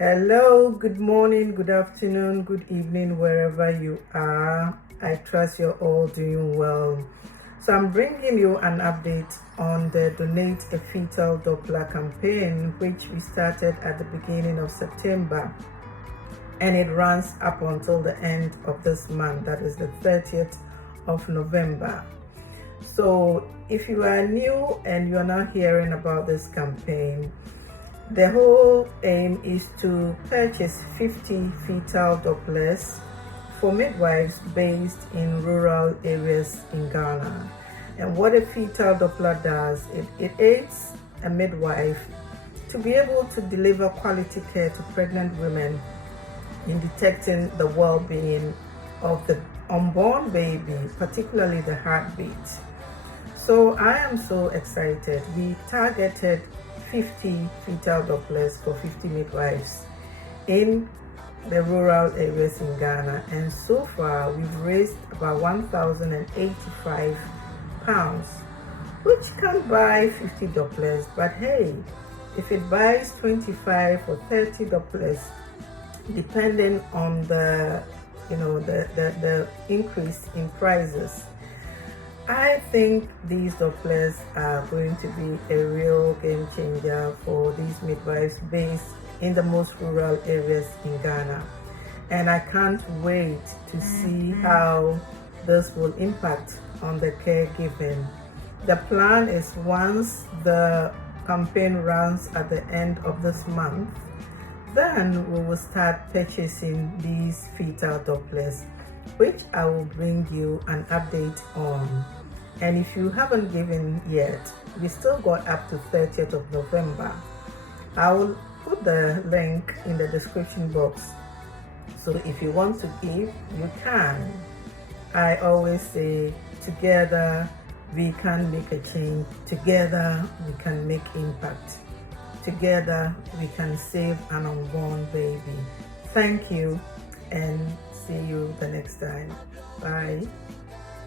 Hello, good morning, good afternoon, good evening, wherever you are. I trust you're all doing well. So I'm bringing you an update on the Donate a Fetal Doppler campaign, which we started at the beginning of September. And it runs up until the end of this month, that is the 30th of November. So if you are new and you are not hearing about this campaign, the whole aim is to purchase 50 fetal Dopplers for midwives based in rural areas in Ghana. And what a fetal Doppler does, it aids a midwife to be able to deliver quality care to pregnant women in detecting the well-being of the unborn baby, particularly the heartbeat. So I am so excited. We targeted 50 fetal Dopplers for 50 midwives in the rural areas in Ghana, and so far we've raised about 1,085 pounds, which can buy 50 Dopplers. But hey, if it buys 25 or 30 Dopplers, depending on the increase in prices, I think these Dopplers are going to be a real game changer for these midwives based in the most rural areas in Ghana. And I can't wait to see how this will impact on the caregiving. The plan is, once the campaign runs at the end of this month, then we will start purchasing these fetal Dopplers, which I will bring you an update on. And if you haven't given yet, we still got up to 30th of November. I will put the link in the description box. So if you want to give, you can. I always say, together we can make a change. Together we can make impact. Together we can save an unborn baby. Thank you, and see you the next time. Bye.